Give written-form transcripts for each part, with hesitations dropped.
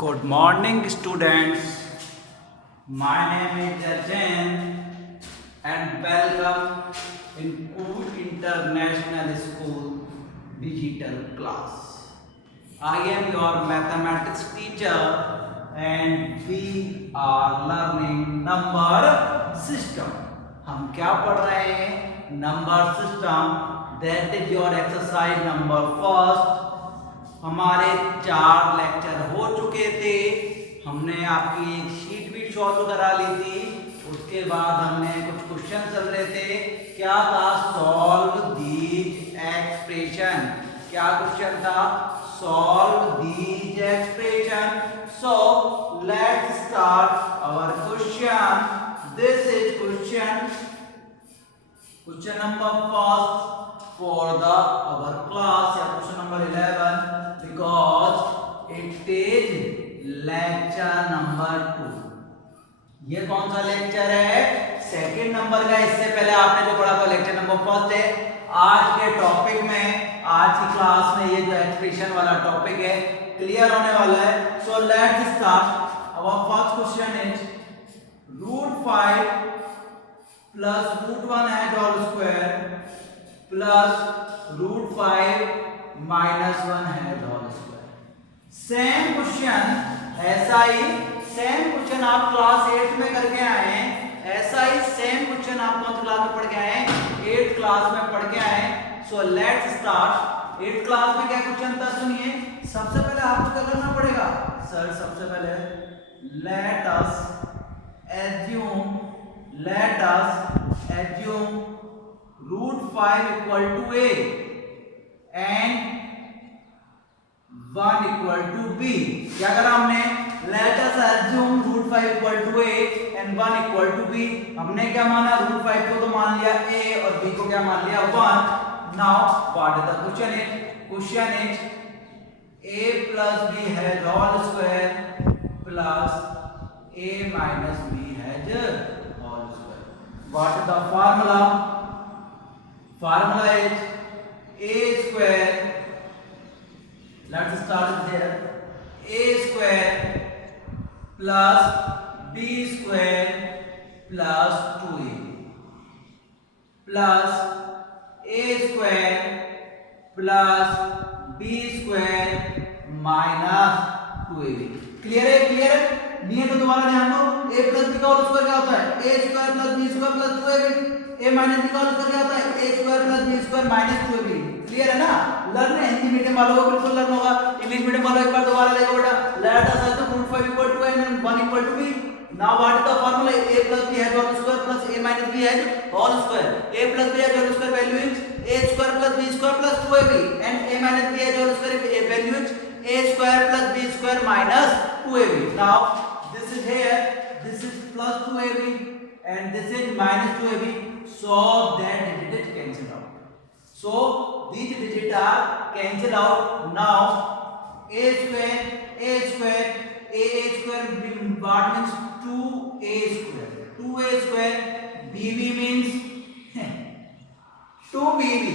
Good morning, students. My name is Arjan and welcome in Cool International School digital class. I am your mathematics teacher and we are learning number system. हम क्या पढ़ रहे हैं? Number system. That is your exercise number first. हमारे 4 lecture हो चुके थे. हमने आपकी एक शीट भी सॉल्व करा ली थी. उसके बाद हमने कुछ क्वेश्चन चल रहे थे. क्या था? Solve these expression. क्या क्वेश्चन था? Solve these expression. So let's start our question. This is question number first for the our class या question number 11 because it is lecture number 2. ये कौन सा लेक्चर है? सेकंड नंबर का. इससे पहले आपने जो पढ़ा था लेक्चर नंबर फर्स्ट है. आज के टॉपिक में, आज की क्लास में ये जो एक्सप्रेशन वाला टॉपिक है क्लियर होने वाला है. So let's start. Our first question is √5 plus √1 है होल स्क्वायर प्लस √5 माइनस 1 है होल स्क्वायर. सेम क्वेश्चन, ऐसा ही सेम क्वेश्चन आप क्लास 8 में करके आए हैं. ऐसा ही सेम क्वेश्चन आप कौन सी क्लास में पढ़ के आए हैं? 8 क्लास में पढ़ के आए हैं. सो लेट्स स्टार्ट. 8 क्लास में क्या क्वेश्चन था सुनिए. सबसे पहले आपको क्या करना पड़ेगा सर? सबसे पहले let us assume √5 equal to a and 1 equal to b. क्या करा हमने? Let us assume √5 equal to a and 1 equal to b. हमने क्या माना? √5 को तो मान लिया a और b को क्या मान लिया? 1. Now what is the question is? Question is a plus b has whole square plus a minus b has whole square. What is the formula? Formula is a square. Let's start with here. A square plus b square plus 2a plus a square plus b square minus 2ab. Clear है? Clear है? नहीं है तो दोबारा ध्यान दो. a plus b का whole square क्या होता है? a square plus b square plus 2ab. a minus b का होल स्क्वायर क्या होता है? a square plus b square minus 2ab. Clear है ना? लर्न है. हिंदी मीडियम वालों को बिल्कुल लर्न होगा. इंग्लिश मीडियम वालों एक बार दोबारा देखो बेटा. Let us assume √5 equal to a and 1 equal to b. Now what is the formula? a plus b has whole square plus a minus b has whole square. a plus b has whole square value is a square plus b square plus 2ab and a minus b has whole square value is a square plus b square minus 2ab. Now this is here, this is plus 2ab and this is minus 2ab. So that digit cancel out. So these digits are cancel out. Now a square what means 2a square. 2a square bb means 2bb.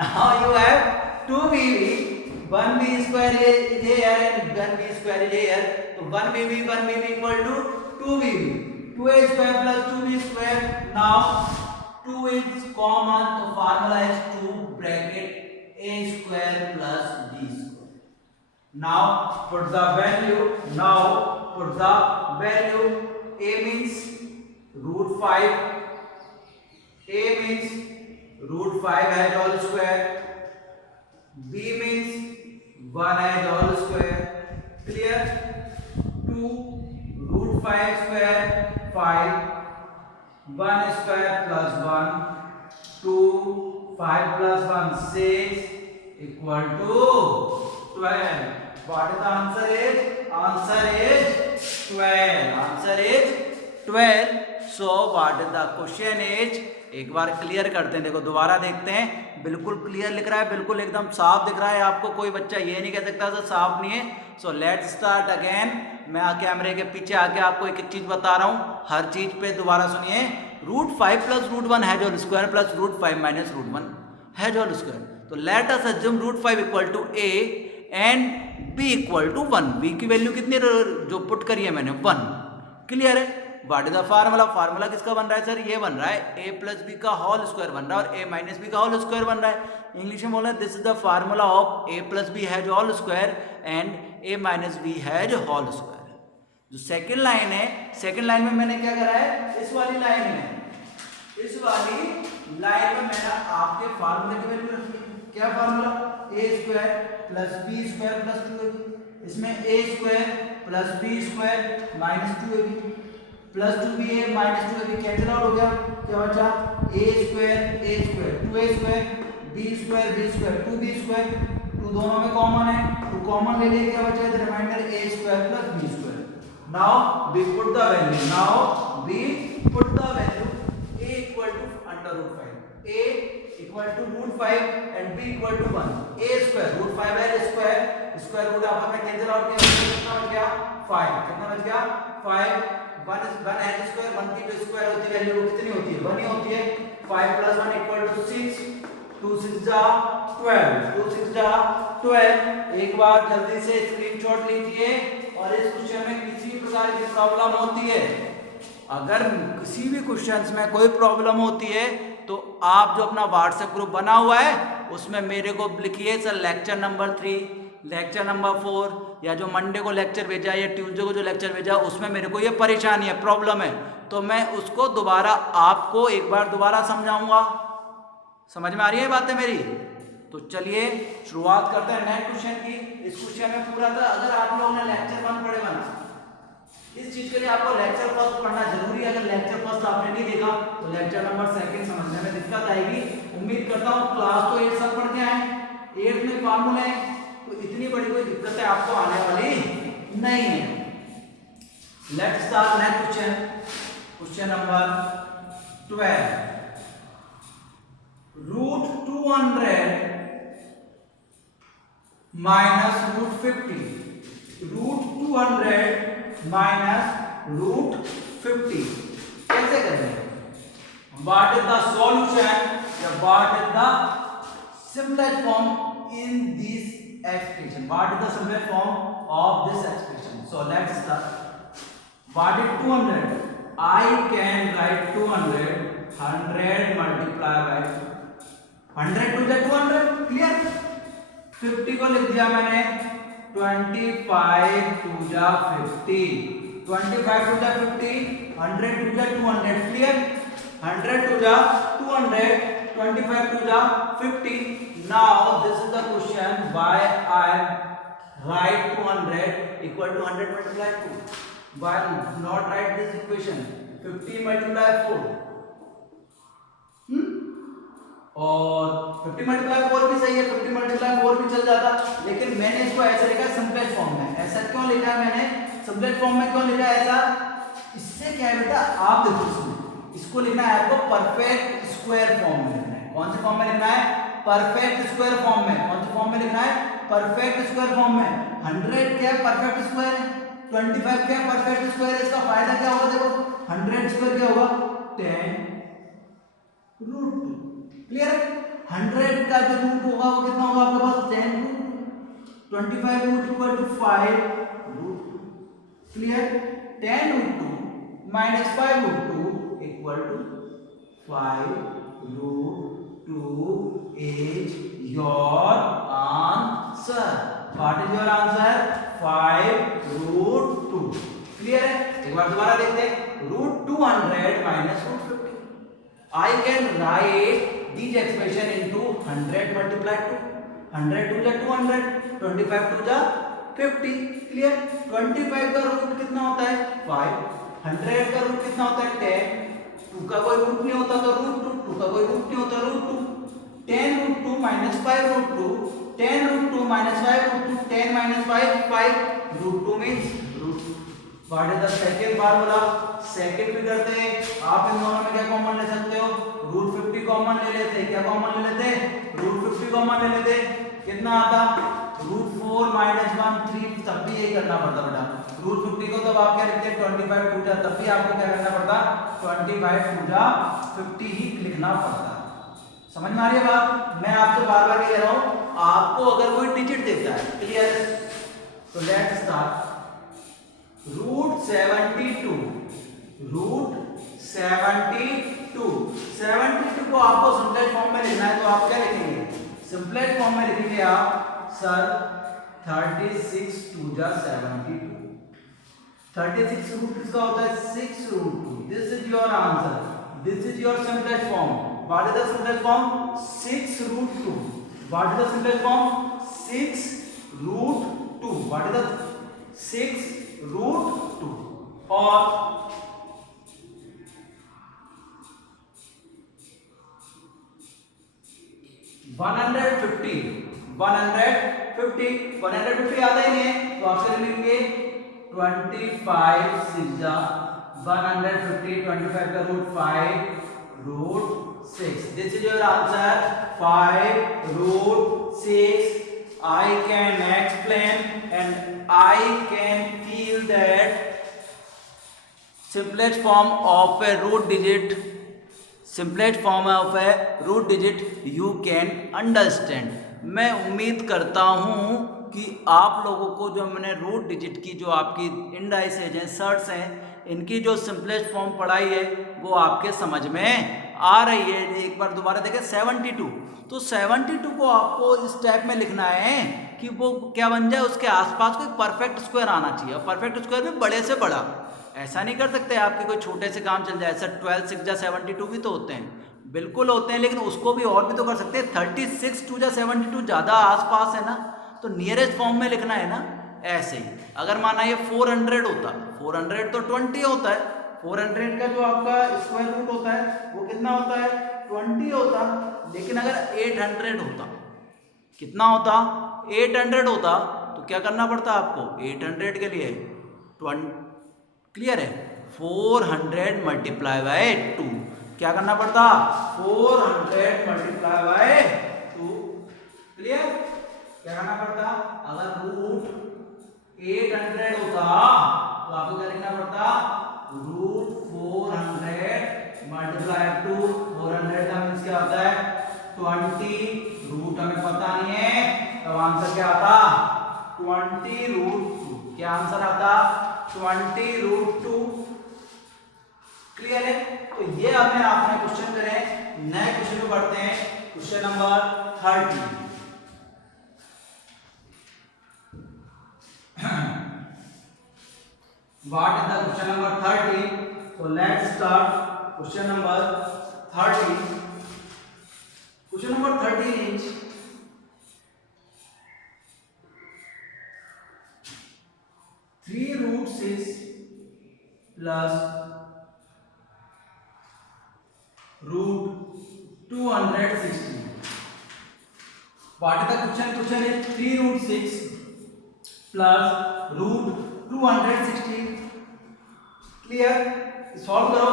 Now you have 2bb. 1b square is here and 1b square is here. So 1bb equal to 2bb. 2a square plus 2b square. Now 2 is common, so formula is 2 bracket a square plus b square. Now put the value. A means √5. A means √5 has whole square. B means 1 has whole square. Clear? 2 √5 square 5. 1 square plus 1 2. 5 plus 1 6 equal to 12. What is the answer is? Answer is 12. So what is the question is? एक बार clear करते हैं. देखो दोबारा देखते हैं. बिल्कुल clear लिख रहा है, बिल्कुल एकदम साफ दिख रहा है आपको. कोई बच्चा ये नहीं कह सकता सर साफ नहीं है. So let's start again. मैं कैमरे के पीछे आके आपको एक चीज बता रहा हूँ. हर चीज पे दोबारा सुनिए. √5 plus √1 has whole square plus √5 minus √1 has whole square. तो let us assume √5 equal to a and B equal to 1। B की वैल्यू कितनी जो पुट करी है मैंने 1। क्लियर है? What is the formula? Formula किसका बन रहा है सर? ये बन रहा है a प्लस बी का होल स्क्वायर बन रहा है और a माइनस बी का होल स्क्वायर बन रहा है। इंग्लिश में बोला this is the formula of a plus B has whole square and a minus B has whole square. जो सेकंड लाइन है, सेकंड लाइन में मैंने क्या करा है, इस वाली लाइन में मैंने आपके फार्मूले की वैल्यू रखी है। क्या formula? a square plus B square plus 2ab। इसमें a square plus B square minus 2ab plus 2ba minus 2ab cancel out हो गया। क्या बचा? a square 2a square b square 2b square. 2 दोनों में कॉमन है, 2 कॉमन ले लिए, क्या बचा? The reminder a square plus b square. Now we put the value a equal to under root 5, a equal to root 5 and b equal to 1। a square root 5 है, square root आपस में cancel out किया, कितना बच गया? 5। कितना बच गया? 5। 1 है स्क्वायर, 1 की जो स्क्वायर होती है वैल्यू वो कितनी होती है? 1 ही होती है। 5 plus 1 equal to 6। 2 6 जा 12, 2 6 जा 12। एक बार जल्दी से स्क्रीनशॉट लीजिए और इस क्वेश्चन में किसी प्रकार की प्रॉब्लम होती है, अगर किसी भी क्वेश्चंस में कोई प्रॉब्लम होती है तो आप जो अपना व्हाट्सएप ग्रुप बना हुआ है उसमें मेरे को लिखिए sir lecture number 3, lecture number 4, या जो मंडे को लेक्चर भेजा या ट्यूसडे को जो लेक्चर भेजा उसमें मेरे को ये परेशानी है, प्रॉब्लम है, तो मैं उसको दोबारा आपको एक बार दोबारा समझाऊंगा। समझ में आ रही है बातें मेरी? तो चलिए शुरुआत करते हैं नए क्वेश्चन की। इस क्वेश्चन में पूरा था, अगर आप लोगों ने लेक्चर 1 पढ़े बना, इस चीज के लिए आपको लेक्चर फर्स्ट पढ़ना जरूरी है। अगर लेक्चर फर्स्ट आपने नहीं देखा तो लेक्चर नंबर 2 समझने में दिक्कत आएगी। उम्मीद करता हूँ क्लास तो 8 सब पढ़ के आए, 8 में फार्मूले हैं, तो इतनी बड़ी कोई दिक्कतें आपको आने वाली नहीं है। Let's start next question, question number 12। Root 200 minus root 50, root 200 minus root 50 कैसे करेंगे? व्हाट इज द सॉल्यूशन या what is the simplest form in this expression? What is the simplest form of this expression? So let's start. What is 200? I can write 200, 100 multiplied by 100 to the 200, clear? 50 को लिख दिया मैंने 25 to the 50, 25 to the 50, 100 to the 200, clear? 100 to the 200, 25 to the 50. Now this is the question why I write 200 equal to 100 multiplied 2. Why not write this equation 50 multiply 4 और 50 multiply 4 भी सही है, 50 multiply 4 भी चल जाता, लेकिन मैंने इसको ऐसे लिखा सिंपलेस्ट फॉर्म में। ऐसा क्यों लिखा है मैंने सिंपलेस्ट फॉर्म में? क्यों लिखा है ऐसा? इससे क्या है बेटा, आप देखो इसमें इसको लिखना है आपको परफेक्ट स्क्वायर फॉर्म में लिखना है। कौन से फॉर्म में लिखना है? परफेक्ट स्क्वायर फॉर्म में। कौन से फॉर्म में लिखना है? परफेक्ट स्क्वायर फॉर्म में। 100 क्या है? परफेक्ट स्क्वायर है। 25 क्या परफेक्ट स्क्वायर है? इसका फायदा क्या होगा? देखो 100 स्क्वायर क्या होगा? 10 रूट 2, क्लियर? 100 का जो रूट होगा वो कितना होगा आपके पास? 10 root 25 root equal to 5 root 2, clear? 10 root 2 minus 5 root 2 equal to 5 root 2 is your answer. What is your answer? 5 root 2, clear है? एक बार दोबारा देखते हैं। Root 200 minus root 50। I can write this expression into 100 multiplied 2, 100 two जा 200, 25 to जा 50, clear? 25 का root कितना होता है? 5। 100 का रूट कितना होता है? 10। 2 का कोई रूट नहीं होता तो रूट 2, 2 का कोई रूट नहीं होता root 2। 10 root 2 minus 5 root 2, 10 root 2 minus 5 root 2, 10 minus 5 root 2 means root 2। What is the second formula? Second भी करते हैं। आप इन दोनों में क्या कॉमन ले सकते हो? रूट 50 कॉमन ले लेते। क्या कॉमन ले लेते? रूट 50 कॉमन ले लेते। कितना आता? रूट 4 माइनस 1 3, तब भी यही करना पड़ता बेटा। रूट 50 को तब आप क्या लिखते? 25 टू जा, तब भी आपको क्या करना पड़ता? 25 टू जा 50 ही लिखना पड़ता। समझ में आ रही है बात? मैं आपसे बार बार कह रहा हूँ, आपको अगर कोई डिजिट देता है, क्लियर? तो लेट्स स्टार्ट। रूट 72, रूट 72 को आपको सिंपलेस्ट फॉर्म में लिखना है, तो आप क्या लिखेंगे? सिंपलेस्ट फॉर्म में लिखेंगे आप सर 36 2 जा 72। 36 रूट किसका होता है? 6 root 2। This is your answer, this is your simplest form. What is the simplest form? 6 root 2। What is the simplest form? 6 root 2। What is the 6 root 2। और 150 आता ही नहीं है, तो आप कर लेंगे 25 6 जा 150, 25 का root 5 root 6। This is your answer 5 root 6। I can explain and I can feel that simplest form of a root digit, simplest form of a root digit you can understand। मैं उम्मीद करता हूँ कि आप लोगों को जो मैंने रूट डिजिट की जो आपकी इंडाइसेज हैं, सर्ट्स हैं, इनकी जो सिंपलेस्ट फॉर्म पढ़ाई है वो आपके समझ में आ रही है। एक बार दोबारा देखें 72, तो 72 को आपको इस टाइप में लिखना है कि वो क्या बन जाए, उसके आसपास कोई परफेक्ट स्क्वायर आना चाहिए। और परफेक्ट स्क्वायर भी बड़े से बड़ा, ऐसा नहीं कर सकते आपके कोई छोटे से काम चल जाए। सर 12 6 जा 72 भी तो होते हैं, बिल्कुल होते हैं, लेकिन उसको भी और भी तो कर सकते हैं। 36 2 जा 72 ज़्यादा आसपास है ना, तो नियरेस्ट फॉर्म में लिखना है ना। ऐसे ही अगर माना ये 400 होता, 400 तो 20 होता है, 400 का जो आपका स्क्वायर रूट होता है वो कितना होता है? 20 होता। लेकिन अगर 800 होता, कितना होता? 800 होता, तो क्या करना पड़ता आपको? 800 के लिए 20, क्लियर है? 400 मल्टीप्लाई बाय 2, क्या करना पड़ता? 400 मल्टीप्लाई बाय 2, क्लियर? क्या करना पड़ता? अगर रूट 800 होता तो आपको क्या लिखना पड़ता? Root 400 multiply 2। 400 का मीन्स क्या होता है? 20। रूट हमें पता नहीं है, तो आंसर क्या आता? 20 रूट 2। क्या आंसर आता? 20 रूट 2। क्लियर है? तो ये हमें आपने क्वेश्चन करे। नए क्वेश्चन को पढ़ते हैं, question number 30। What is the question number 30? So let's start question number 30. Question number 30 is 3 root 6 plus root 216. What is the question? Question is 3 root 6 plus root 216। Clear? Solve करो।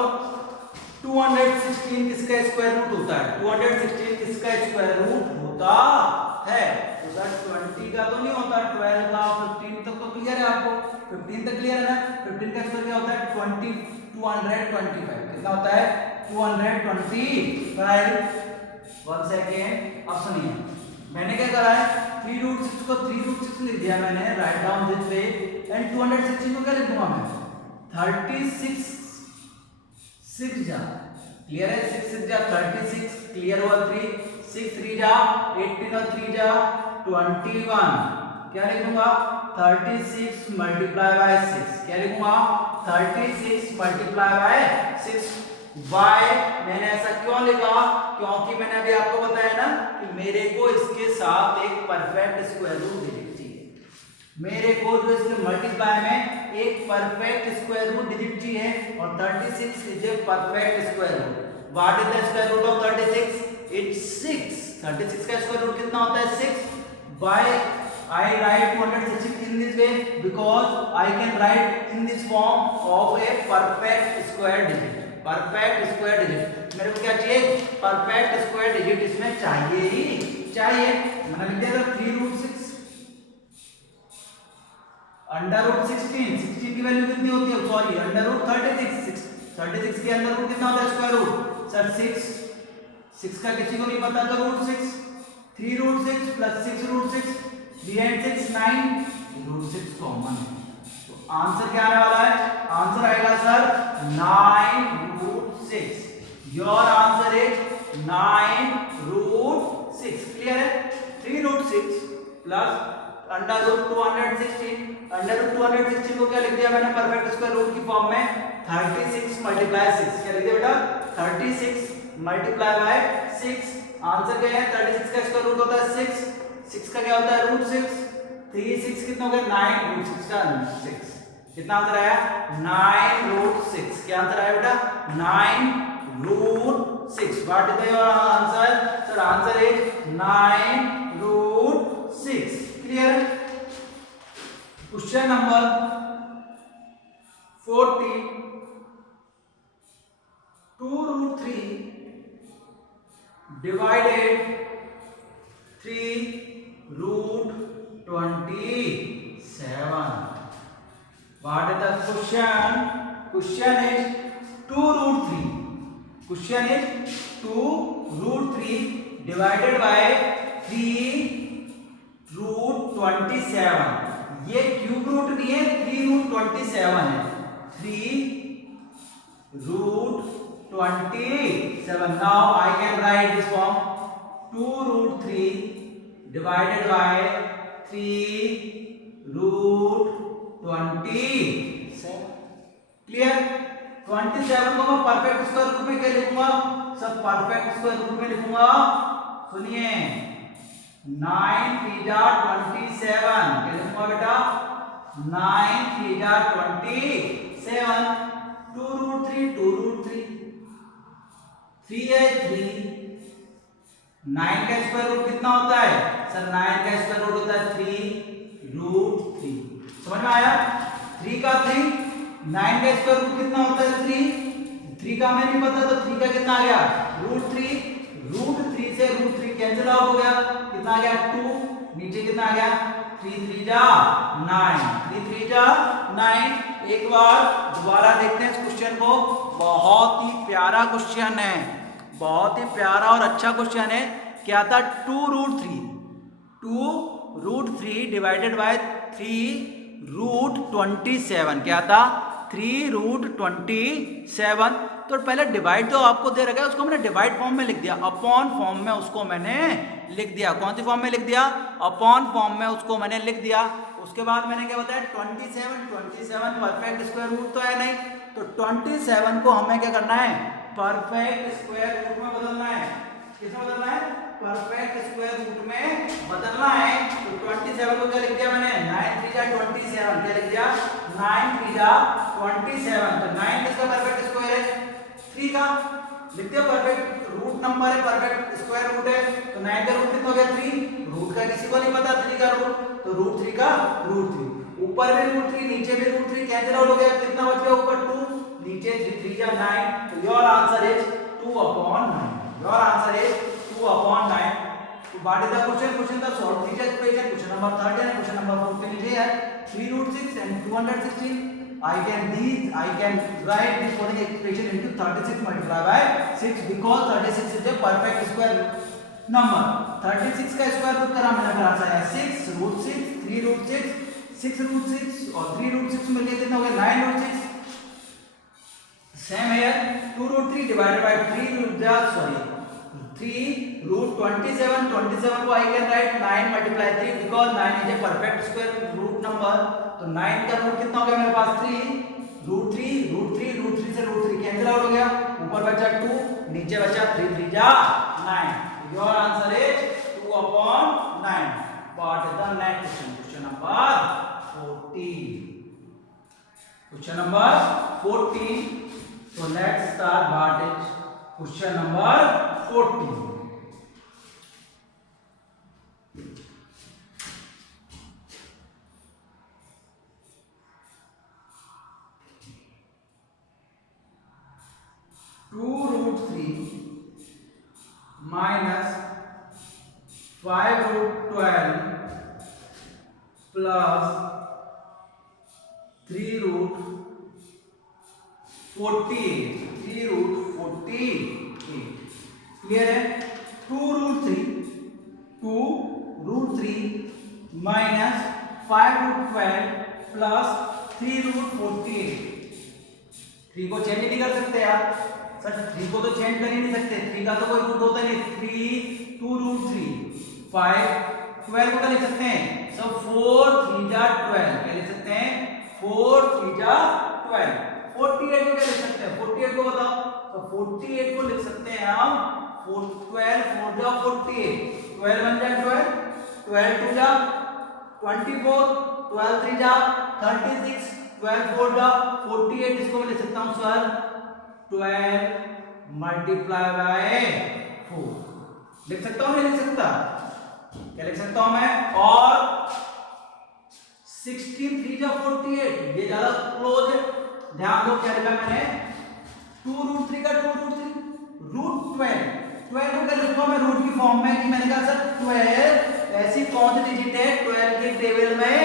216 किसका square root होता है? 216 किसका square root होता है? तो sir 20 का तो नहीं होता, 12 का, 15 तक तो क्लियर है आपको? 15 तक क्लियर है ना? 15 का स्क्वायर क्या होता है? 20 225। कितना होता है? 225। 1 सेकेंड, अब सुनिए, मैंने क्या करा है? 3 रूट 6 को 3 रूट 6 लिख दिया मैंने, write down this way. And 216 को क्या लिख दूंगा मैं? 36 6 जा, क्लियर है? 6 6 जा 36, क्लियर हुआ? 3 6 3 जा 18 और 3 जा 21। क्या लिखूंगा? 36 मल्टीप्लाई बाय 6। क्या लिखूंगा? 36 मल्टीप्लाई बाय 6। वाई मैंने ऐसा क्यों लिखा? क्योंकि मैंने अभी आपको बताया ना कि मेरे को इसके साथ एक परफेक्ट स्क्वायर रूट डिजिट चाहिए। मेरे को जो इसके मल्टीप्लाई में एक परफेक्ट स्क्वायर रूट डिजिट चाहिए, और 36 is a perfect square root. What is the square root of 36? It's 6। 36 का स्क्वायर रूट कितना होता है? 6। By I write 216 in this way because I can write in this form of a perfect square digit. Perfect square digit मेरे को क्या चाहिए? Perfect square digit इसमें चाहिए ही चाहिए। मैंने लिख दिया था 3 रूट 6 अंडर रूट 16। 16 की वैल्यू कितनी होती है? Sorry, under root 36। 36 के अंडर रूट कितना होता है? Square root. सर 6 का किसी को नहीं पता तो root 6। 3 root 6 plus 6 root 6, 3 and 6 9, root 6 common है। तो आंसर क्या आने वाला है? आंसर आएगा sir 9 root 6। Your answer is 9 root 6। Clear है? 3 root 6 plus under root 216, under root 216 को क्या लिख दिया मैंने परफेक्ट स्क्वायर रूट की फॉर्म में? 36 मल्टीप्लाई 6। क्या लिख दिया बेटा? 36 मल्टीप्लाई बाय 6। आंसर क्या है? 36 का स्क्वायर रूट होता है 6, 6 का क्या होता है? रूट 6। 3 6 कितना हो गया? 9 रूट 6 का 6। कितना आंसर आया? 9 रूट 6। क्या आंसर आया बेटा? 9 root 6। What is your answer? Sir answer is 9 root 6। Clear? Question number 40, 2 root 3 divided 3 root 27. What is the question? Question is 2 root 3. Question is 2 root 3 divided by 3 root 27. ये cube root नहीं है, 3 root 27 है। 3 root 27. Now I can write this form: 2 root 3 divided by 3 root 27. Clear? 27 को मैं perfect square root में क्या लिखूंगा? सब परफेक्ट स्क्वायर रूट में लिखूंगा। सुनिए, 9 3 जा 27। क्या लिखूंगा बेटा? 9 3 जा 27। 2 रूट 3 2 रूट 3, 3 है 3। 9 का स्क्वायर रूट कितना होता है? सर 9 का स्क्वायर रूट होता है 3 रूट 3। समझ में आया? 3 का 3, 9 का स्क्वायर रूट कितना होता है? 3। 3 का हमें नहीं पता, तो 3 का कितना आ गया? रूट 3। रूट 3 से रूट 3 कैंसिल आउट हो गया। कितना आ गया? 2। नीचे कितना आ गया? 3 3 जा 9, 3 3 जा 9। एक बार दोबारा देखते हैं इस क्वेश्चन को। बहुत ही प्यारा क्वेश्चन है, बहुत ही प्यारा और अच्छा क्वेश्चन है। क्या था? 2 root 3, 2 root 3 divided by 3 root 27। क्या था? 3 रूट 27। तो पहले डिवाइड जो आपको दे रखा है उसको मैंने डिवाइड फॉर्म में लिख दिया, अपॉन फॉर्म में उसको मैंने लिख दिया। कौन सी फॉर्म में लिख दिया? अपॉन फॉर्म में उसको मैंने लिख दिया। उसके बाद मैंने क्या बताया? 27 परफेक्ट स्क्वायर रूट तो है नहीं, तो 27 को हमें क्या करना है? परफेक्ट स्क्वायर रूट में बदलना है। किसमें बदलना है? परफेक्ट स्क्वायर रूट में बदलना है। तो 27 को क्या लिख दिया मैंने? 9 3 जा 27। क्या लिख दिया? 9 3 जा 27। तो 9 किसका परफेक्ट स्क्वायर है? 3 का। लिख दिया, परफेक्ट रूट नंबर है, परफेक्ट स्क्वायर रूट है। तो 9 का रूट कितना हो गया? 3। रूट का किसी को नहीं पता 3 का रूट, तो रूट 3 का रूट 3। ऊपर भी रूट 3, नीचे भी रूट 3 कैंसिल आउट हो गया। कितना बच गया? ऊपर 2, नीचे 3 3 जा 9। तो your answer is 2/9। Your answer is 2/9। तो what is the question? Question का सॉल्व कीजिए इक्वेशन। क्वेश्चन नंबर 13 है, क्वेश्चन नंबर 14 ये है 3 root 6 and 216. I can write this following expression into 36 multiplied by 6 because 36 is a perfect square number. 36 का square root करा मैंने class आया 6 root 6, 3 root 6, 6 root 6 और 3 रूट 6 मिलके कितना हो गया? 9 रूट 6। सेम है 2 root 3 divided by 3 root 3 root 27। 27 को I can write 9 multiply 3 because 9 is a perfect square root number. तो 9 का रूट कितना हो गया मेरे पास? 3 रूट 3 रूट 3 रूट 3 से रूट 3 कैंसिल आउट हो गया। ऊपर बचा 2, नीचे बचा 3 3 जा 9। Your answer is 2/9। What is the next question? Question number 14। Question number 14। So let's start what is question number 14. Two root 3 minus 5 root 12 plus 3 root 48, 3 root 48। Clear है? 2 root 3 2 root 3 minus 5 root 12 plus 3 root 48। 3 को change नहीं कर सकते यार sir, 3 को तो change कर ही नहीं सकते, 3 का तो कोई रूट होता नहीं। 3 2 रूट 3 5 12 को क्या लिख सकते हैं सब 4 3 जा 12, क्या लिख सकते हैं 4 3 जा 12। 48 को क्या लिख सकते हैं, 48 को बताओ, तो 48 को लिख सकते हैं हम 12 4 जा 48, 12 1 जा 12, 12 2 जा 24, 12 3 जा 36, 12 4 जा 48। इसको मैं लिख सकता हूं सर 12 मल्टीप्लाई बाय 4। लिख सकता हूं नहीं लिख सकता, क्या लिख सकता हूं मैं, और 16 3 जा 48, ये ज्यादा क्लोज है। ध्यान दो क्या लिखा मैंने 2 रूट 3 का 2 रूट 3 रूट 12, 12 को क्या लिखूंगा मैं रूट की फॉर्म में, कि मैंने कहा सर 12 ऐसी कौन सी डिजिट है 12 के टेबल में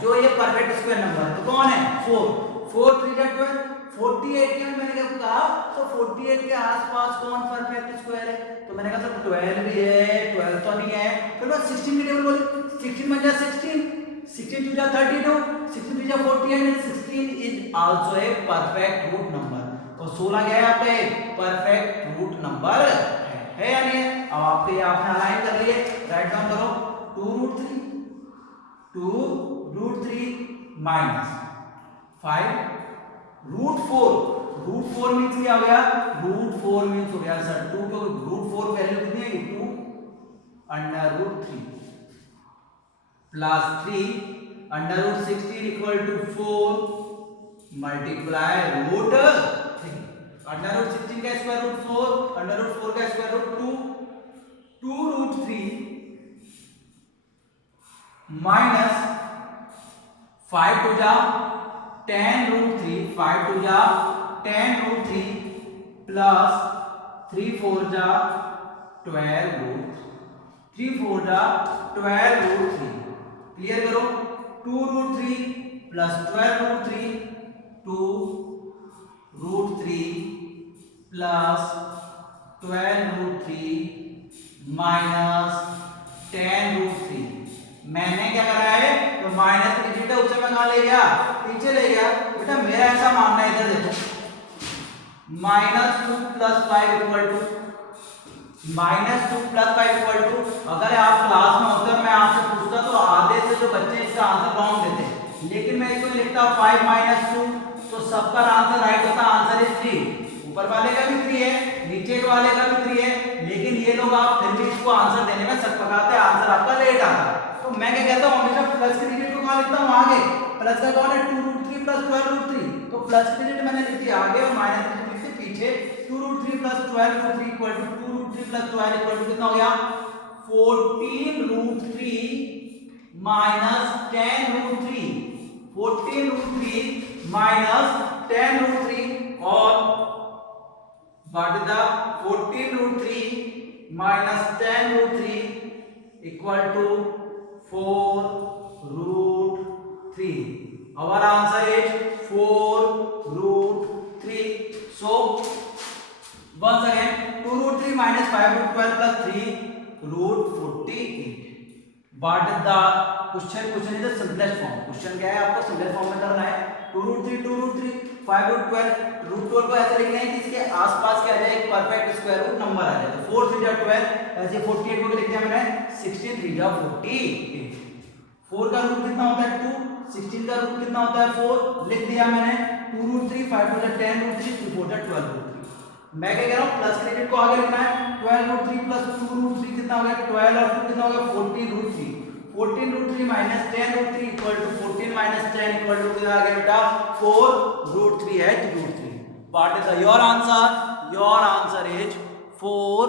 जो ये परफेक्ट स्क्वायर नंबर है, तो कौन है 4, 4 3 जा 12, 48 के मैंने क्या कहा, तो 48 के आसपास कौन परफेक्ट स्क्वायर है, तो मैंने कहा सर 12 भी है, 12 तो नहीं है, फिर मैं 16 की टेबल बोली, 16 बन जा 16, 16 2 जा 32, 16 3 जा 48, 16 is also a perfect root number. तो 16 क्या है आपका परफेक्ट रूट नंबर है या नहीं है। अब आपके आपने अलाइन कर लिए, राइट डाउन करो 2 root 3 minus 5 root 4, root 4 means क्या हो गया, रूट 4 मींस हो गया सर 2 को रूट 4 वैल्यू कितनी है 2 under root 3 plus 3 under root 16 equal to 4 multiply root 3, under root 16 का स्क्वायर रूट 4, अंडर रूट 4 का स्क्वायर रूट 2, 2 रूट 3 माइनस 5 टू जा 10 रूट 3, 5 टू जा 10 रूट 3 प्लस 3 4 जा 12 रूट 3 4 जा 12 रूट 3। क्लियर करो 2 root 3 plus 12 root 3, 2 root 3 plus 12 root 3 minus 10 root 3। मैंने क्या करा है, तो माइनस की डिजिट है उसे मैं कहां ले गया, पीछे ले गया। बेटा मेरा ऐसा मानना है, इधर देखो -2 + 5 इक्वल टू -2 + 5 इक्वल टू, अगर आप क्लास में होते और मैं आपसे पूछता तो आधे से जो बच्चे इसका आंसर रॉन्ग देते, लेकिन मैं इसको लिखता 5 - 2 तो सबका आंसर राइट होता, आंसर इज 3। ऊपर वाले का भी 3 है, नीचे वाले का भी 3 है, लेकिन ये लोग आप फिर भी इसको आंसर देने में सक पकाते, आंसर आपका लेट आता। तो मैं क्या कहता हूं हमेशा प्लस की डिजिट को कहां लिखता हूं आगे, प्लस का कौन है 2 रूट 3 प्लस 12 रूट 3, तो प्लस की डिजिट मैंने लिख दी आगे और माइनस की डिजिट लिख दी पीछे। 2 root 3 plus 12 root 3 equal to 2 root 3 plus 12 equal to कितना हो गया 14 root 3 minus 10 root 3, 14 root 3 minus 10 root 3 और what is the 14 root 3 minus 10 root 3 equal to 4 root 3. Our answer is 4 root 3. So once again 2 root 3 minus 5 root 12 plus 3 root 48. But the question is the simplest form. Question क्या है आपको simplest form में करना है 2 root 3 2 root 3 5 root 12 root 12 को ऐसे लिखना है कि इसके आसपास क्या आ जाए एक परफेक्ट स्क्वायर रूट नंबर आ जाए, तो 4 3 जा 12 ऐसे 48 को लिख दिया मैंने 16 3 जा 48। 4 का रूट कितना होता है 2, 16 का रूट कितना होता है 4, लिख दिया मैंने 2 रूट 3 5 2 जा 10 रूट 3 2 4 जा 12 रूट 3। मैं क्या कह रहा हूं प्लस की डिजिट को आगे लिखना है 12 रूट 3 प्लस 2 रूट 3 कितना हो गया 12 और 2 कितना हो गया 14 root 3, 14 root 3 minus 10 root 3 equal to 14 minus 10 equal to कितना आ गया बेटा 4 रूट 3 है तो root 3। What is your answer? Your answer is 4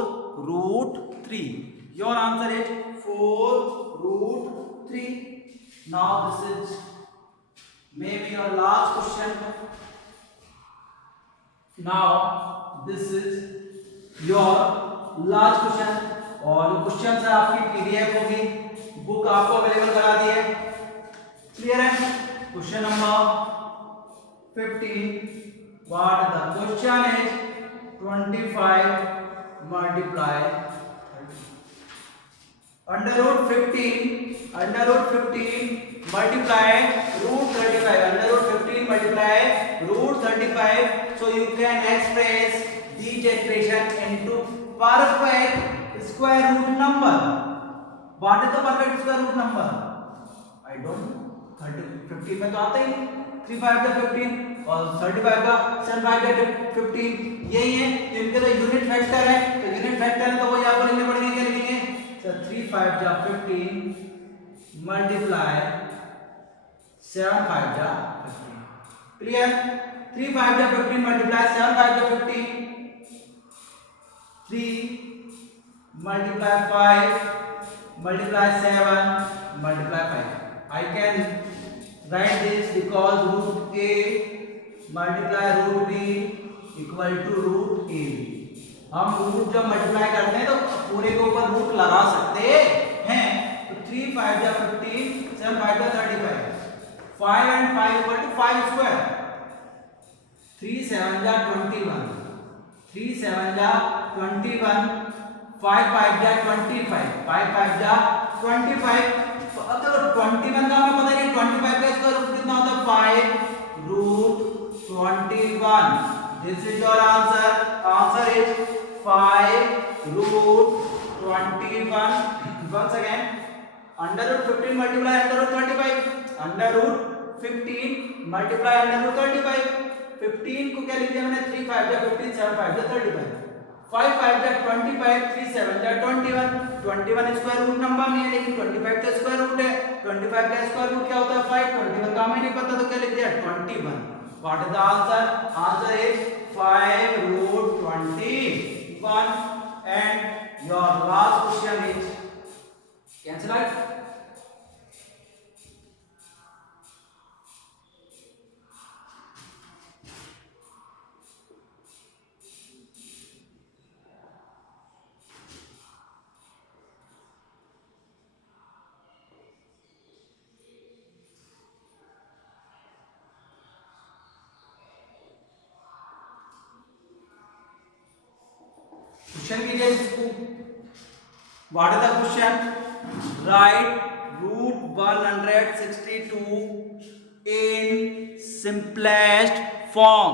root 3. Your answer is 4 root 3. Now this is maybe your last question. Now this is your last question. और question है आपकी PDF होगी, बुक आपको अवेलेबल करा दी है, clear है। Question number 15. What the question is 25 multiply 30. Under root 15 multiply root 35 under root 15 multiply root 35 so you can express these expression into perfect square root number. what is the perfect square root number? I don't know. 15 में तो आता ही नहीं. 3 5 का 15 और 35 का 7 5 का 15 यही है. इनके तो यूनिट फैक्टर है, तो यूनिट फैक्टर है तो वो यहाँ पर लिखने पड़ेंगे. क्या लिखेंगे? So 3 5 जा 15 multiply 7 5 जा 15. क्लियर? 3 5 जा 15 multiply 7 5 जा 15. 3 multiply 5 multiply 7 multiply 5. I can write this because root a multiply root b equal to root a. हम रूट जब मल्टीप्लाई करते हैं तो पूरे के ऊपर रूट लगा सकते हैं. तो 3 5 जा 15 7 5 जा 35. 5 and 5 equal to 5 square. 3 7 जा 21. 3 7 जा 21. 5 5 जा 25. 5 5 जा 25. अब देखो 21 का हमें पता नहीं 25 का स्क्वायर रूट कितना होता है 5 root 21. This is your answer. Answer is 5 root 21. Once again, under root 15 multiply under root 35. Under root 15 multiply under root 35. 15 को क्या लिख दिया मैंने? 3 5 जा 15 7 5 जा 35. 5 5 जा 25 3 7 जा 21. 21 स्क्वायर रूट नंबर नहीं है लेकिन 25 का स्क्वायर रूट है. 25 का स्क्वायर रूट क्या होता है 5. 21 का हमें नहीं पता तो क्या लिख दिया 21. What is the answer? Answer is 5 root 21. And your last question is cancel it. Question कीजिए इसको. What is the question? Write root 162 in simplest form.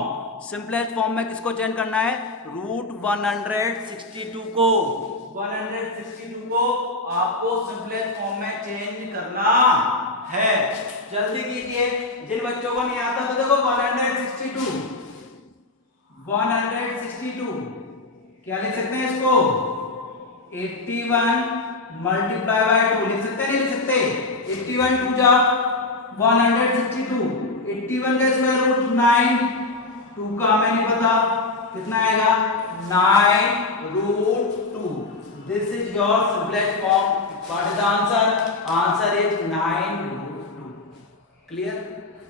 Simplest form में किसको चेंज करना है? रूट 162 को. 162 को आपको सिंपलेस्ट फॉर्म में चेंज करना है. जल्दी कीजिए. जिन बच्चों को नहीं आता तो देखो 162 क्या लिख सकते हैं इसको? 81 मल्टीप्लाई बाय 2 लिख सकते हैं नहीं लिख सकते? 81 2 जा 162. 81 का स्क्वायर रूट 9. 2 का हमें नहीं पता कितना आएगा 9 root 2. This is your simplest form. What is the answer? Answer is 9 root 2. Clear?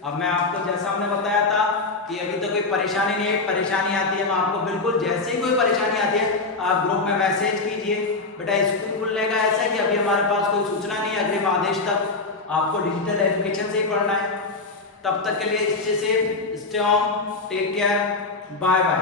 अब मैं आपको जैसा हमने बताया था कि अभी तो कोई परेशानी नहीं है. परेशानी आती है मैं आपको बिल्कुल जैसे ही कोई परेशानी आती है आप ग्रुप में मैसेज कीजिए. बेटा स्कूल खुलने का ऐसा है कि अभी हमारे पास कोई सूचना नहीं है. अग्रिम आदेश तक आपको डिजिटल एजुकेशन से ही पढ़ना है. तब तक के लिए stay safe, stay home, take care, bye bye.